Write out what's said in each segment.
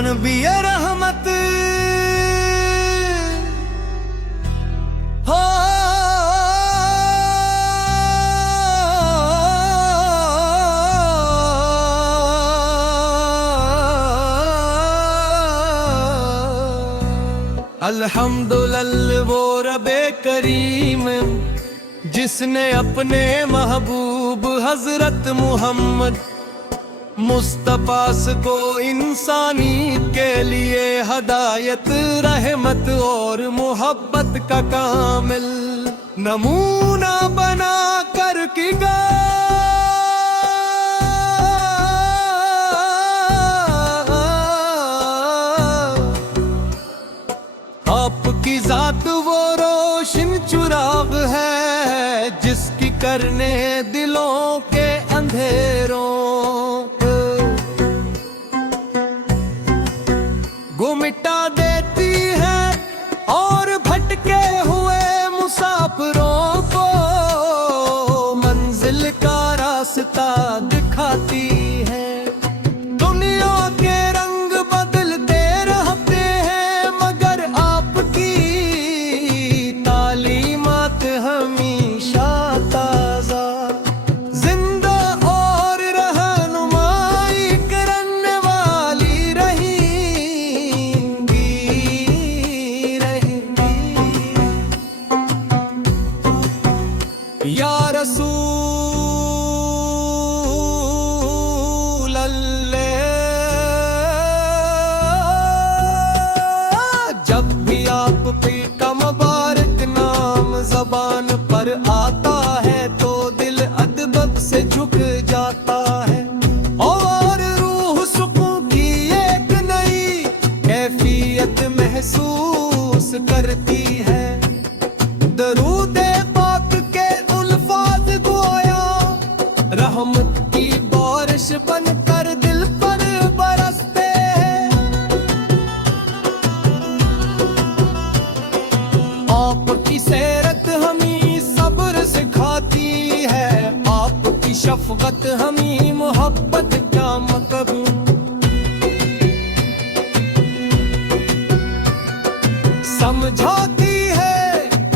कुरान भी है रहमत हो। अल्हम्दुलिल्लाह वो रबे करीम जिसने अपने महबूब हजरत मोहम्मद मुस्तफा को इंसानी के लिए हदायत, रहमत और मोहब्बत का कामिल नमूना बना कर की आपकी जात वो रोशन चिराग है जिसकी करने दिलों के अंधेरों को मिटा देती है और भटके हुए मुसाफिरों को मंजिल का रास्ता दिखाती है। दुनिया के रंग बदलते रहते हैं मगर आपकी तालीमात हमेशा ताजा जिंदा और रहनुमाई करने वाली रहेंगी। या रसूल अल्लाह, जब भी आप पे का मुबारक नाम ज़बान पर आता है तो दिल अदब से झुक जाता है और रूह सुकून की एक नई कैफियत महसूस करती है। दरूद पाक के अल्फाज गोया रहमत की बारिश बनकर दिल पर बरसते हैं। आपकी सीरत हमें सब्र सिखाती है, आपकी शफकत हमें मोहब्बत का मतलब समझाती है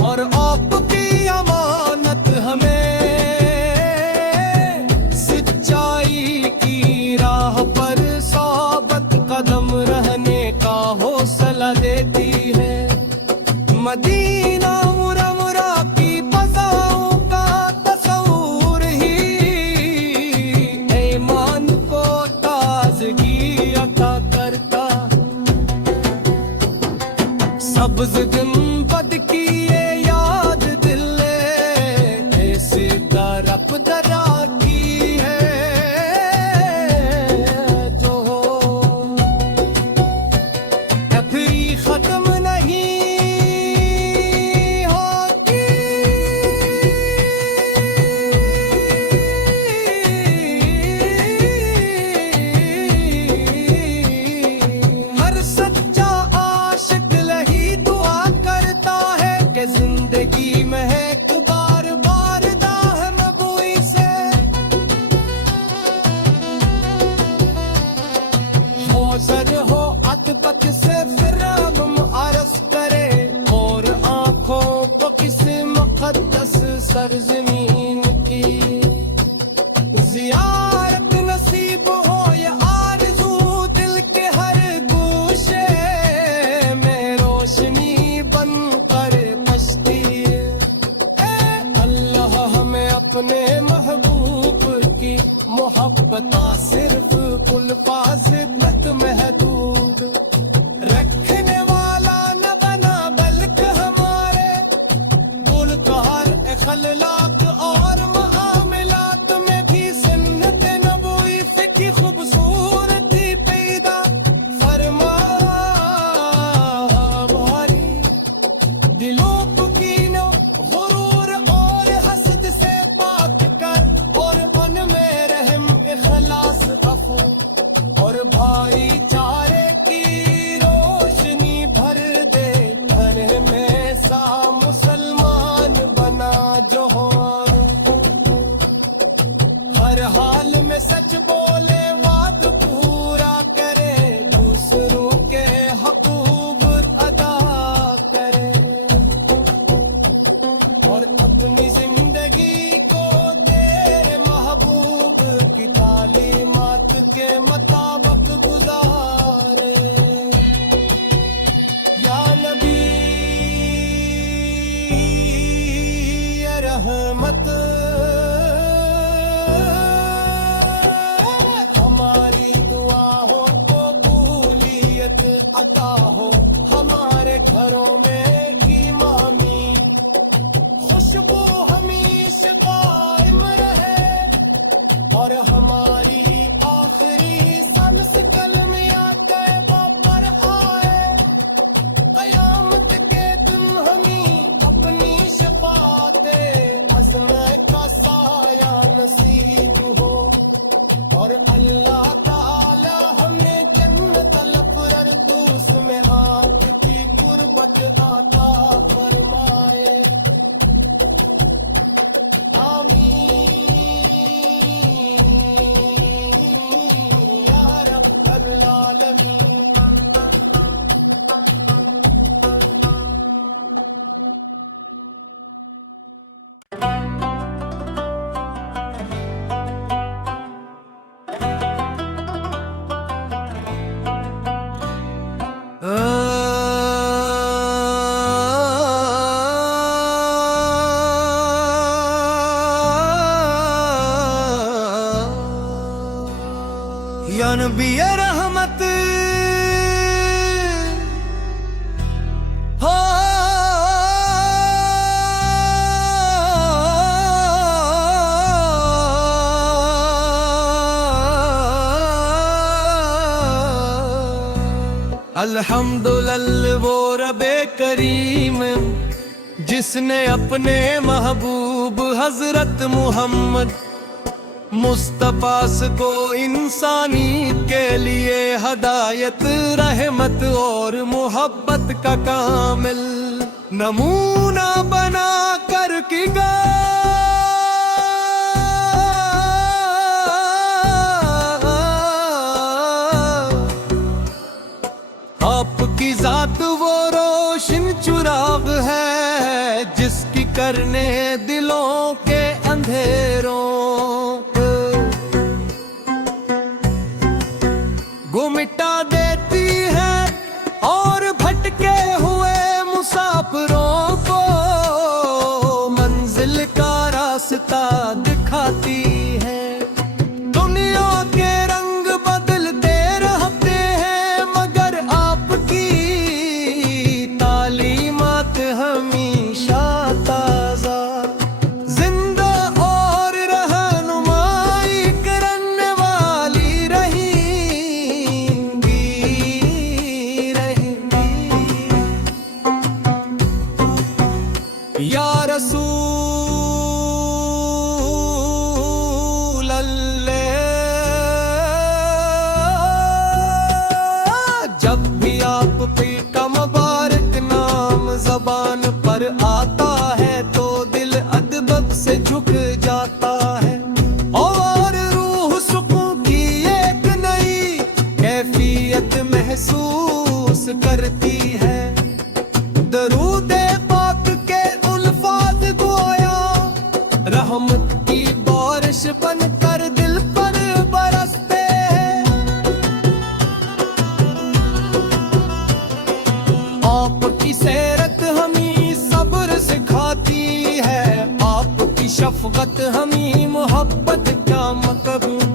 और आपकी अमानत हमें सच्चाई की राह पर साबित कदम रहने का हौसला देती है। मदीना मुरमुरा की फज़ाओं का तस्वूर ही ईमान को ताज़गी अता करता। सब्ज़ गुंबद की ये याद दिले ऐसी तरफ दरा की है जो कभी खत्म नहीं होती। हर सच्चा आशिक लही दुआ करता है कि जिंदगी में है बार बार दाह नबूई से हौसर हो अतबक से फिर हम अरस करे और आंखों को किसी मुक़द्दस सरजमीन की ज़ियारत नसीब हो। ये आरज़ू दिल के हर गोशे में रोशनी बनकर बसती है। अल्लाह हमें अपने महबूब की मोहब्बत सिर्फ अल्फाज़ तक महदूद रखने वाला न बना बल्कि हमारे गुलकार अखलाक और मामलात में भी सुन्नत नबवी की खूबसूरती पैदा फरमा। हमारी दिलों को कीनो गुरूर और हसद से पाक कर और उनमें रहम इखलास अफो और भाईचारे की रोशनी भर दे। घर में सा मुसलमान बना जो हो हर हाल में सच बोले वाद पूरा करे दूसरों और हमारी आखिरी सांस कलमिया तैबा पर आए। कयामत के दिन हमें अपनी शफाते अज़्म का साया नसीब हो और अल्लाह ताला हमें जन्नत अल फिरदौस में आपकी गुर्बत आता फरमाए। आमीन या रब्बल आलमीन। या नबी रहमत हो अल्हम्दुलिल्लाह वो रबे करीम जिसने अपने महबूब हजरत मोहम्मद मुस्तफास को इंसानी के लिए हदायत रहमत और मोहब्बत का कामिल नमूना बना कर की आपकी जात वो रोशन चुराग है जिसकी करने दिलों के अंधेरों को मिटा देती है और भटके हुए मुसाफिरों को मंजिल का रास्ता दिखाती है। दुनिया के रंग बदलते रहते हैं मगर आपकी तालीमात हमेशा ताजा जिंदा और रहनुमाई करने वाली रही या रसूल अल्लाह। जब भी आप पे का मुबारक नाम ज़बान पर आता है तो दिल अदब से झुक जाता है और रूह सुकून की एक नई कैफियत महसूस करती है। दरूद पाक के उल्फाज गोया रहमत की बारिश बनकर दिल पर बरसते हैं। आपकी सीरत हमें सब्र सिखाती है आपकी शफकत हमें मोहब्बत का मकबूल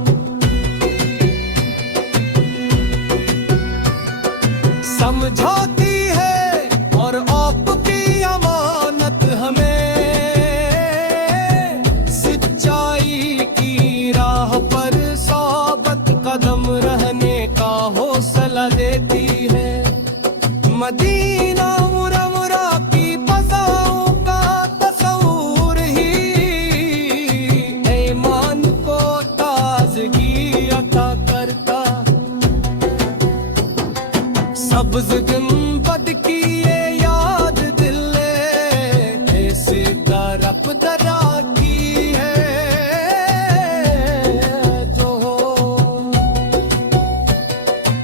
समझाती है और आपकी अमानत हमें सच्चाई की राह पर साबत कदम रहने का हौसला देती है। मदीना मुनव्वरा की फ़ज़ाओं का तस्वूर ही ईमान को ताज़गी अता करता। सब्ज़ गुंबद की ये याद दिले ऐसे तरफ दरा की है जो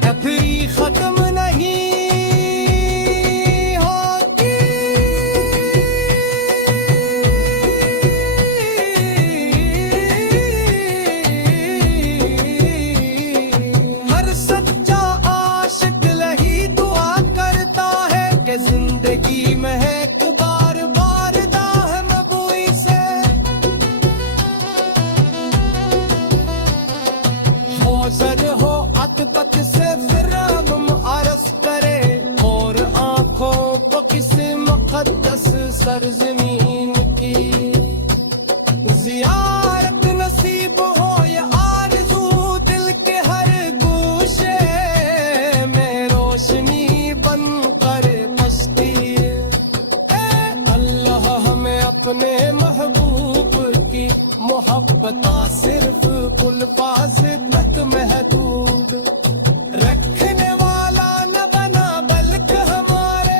कभी खत्म नहीं होती। हर सच्चा आशिक लही दुआ कर अब बता सिर्फ पुल-पास तक महदूद, रखने वाला न बना बल्कि हमारे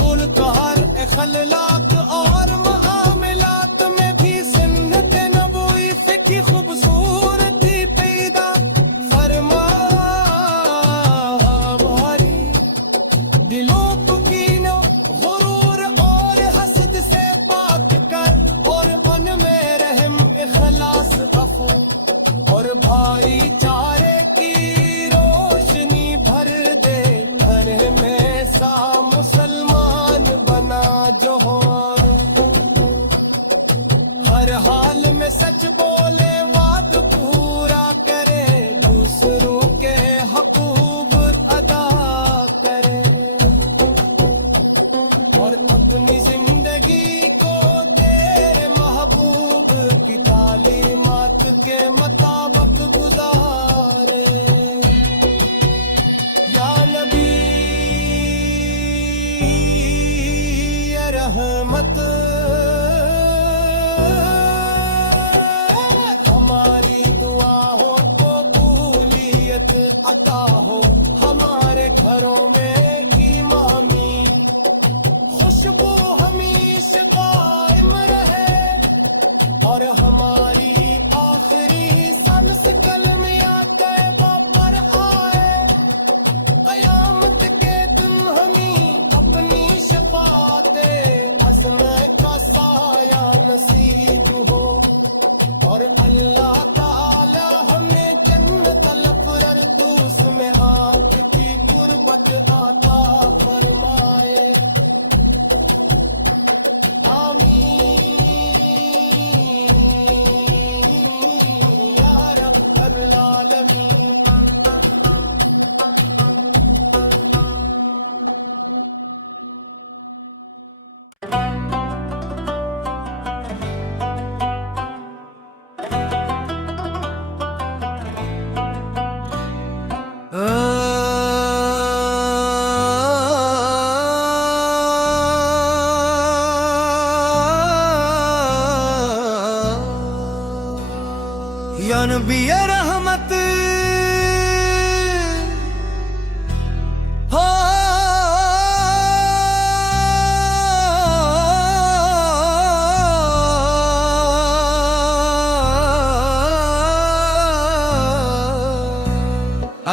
गुलकार अखलाक और मामलात में भी सुन्नत नबवी की खूबसूरती पैदा फरमा। हमारी दिलों को कीनो गुरूर और हसद से पाक कर और उनमें रहम इखलास अफो और भाईचारे की रोशनी भर दे। घर में सा मुसलमान बना जो हो, हर हाल में सच बोले वाद पूरा करे, दूसरों के हकूक अदा करे और अपनी जिंदगी को तेरे महबूब की तालीमात के मुताबिक गुजारे। या नबी या रहमत, हमारी दुआओं को कबूलियत अता हो, हमारे घरों में ईमानी खुशबू हमेशा कायम रहे और हमारी आखिरी सांस कलमिया तैबा पर आए। कयामत के दिन हमें अपनी शफाअते अज़मत का साया नसीब हो और अल्लाह ताला हमें जन्नतल फिरदौस में आपकी कुर्बत अता फरमाए। आमीन या रब्बल आलमीन। या नबी या रहमत हो,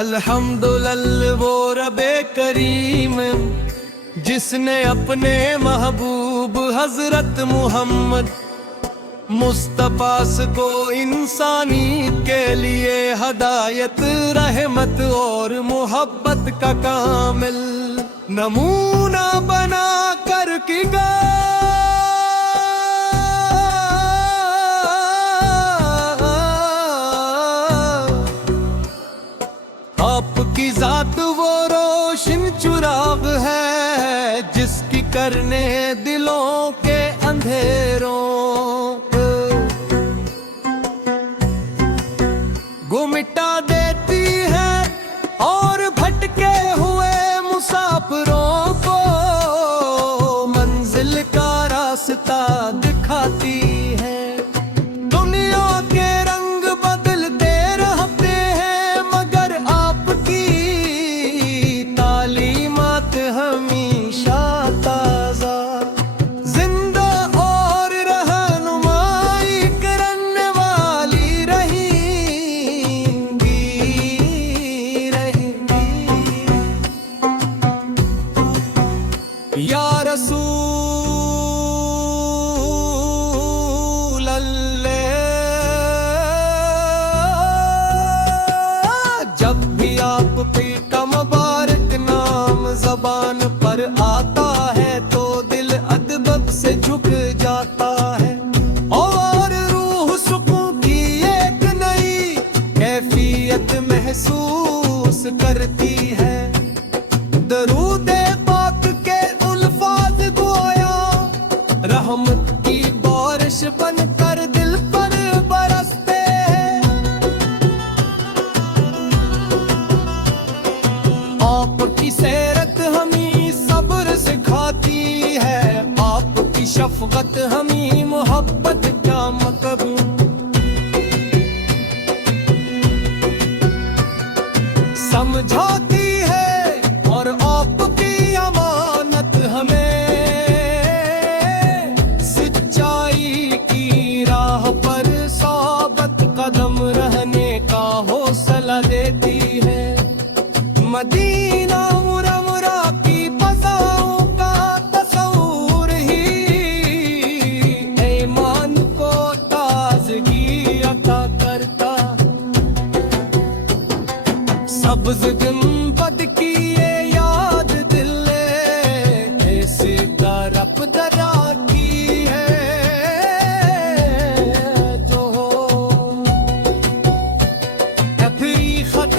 अल्हम्दुलिल्लाह वो रबे करीम जिसने अपने महबूब हजरत मोहम्मद मुस्तफास को इंसानी के लिए हदायत रहमत और मोहब्बत का कामिल नमूना बना कर की आपकी जात वो रोशन चुराग है जिसकी करने दिलों के अंधेरों को मिटा देती है और भटके हुए मुसाफिरों को मंजिल का रास्ता दिखाती है। दुनिया के रंग बदलते रहते हैं मगर आपकी तालीमात हमेशा ताजा। समझाती है और आपकी अमानत हमें सच्चाई की राह पर साबित कदम रहने का हौसला देती है। मदीना मुरमुरा की फज़ाओं का तस्वूर ही ईमान को ताज़गी अता करता। सब्ज़ गुंबद की ये याद दिले ऐसी तरफ दरा की है जो तफरीक़त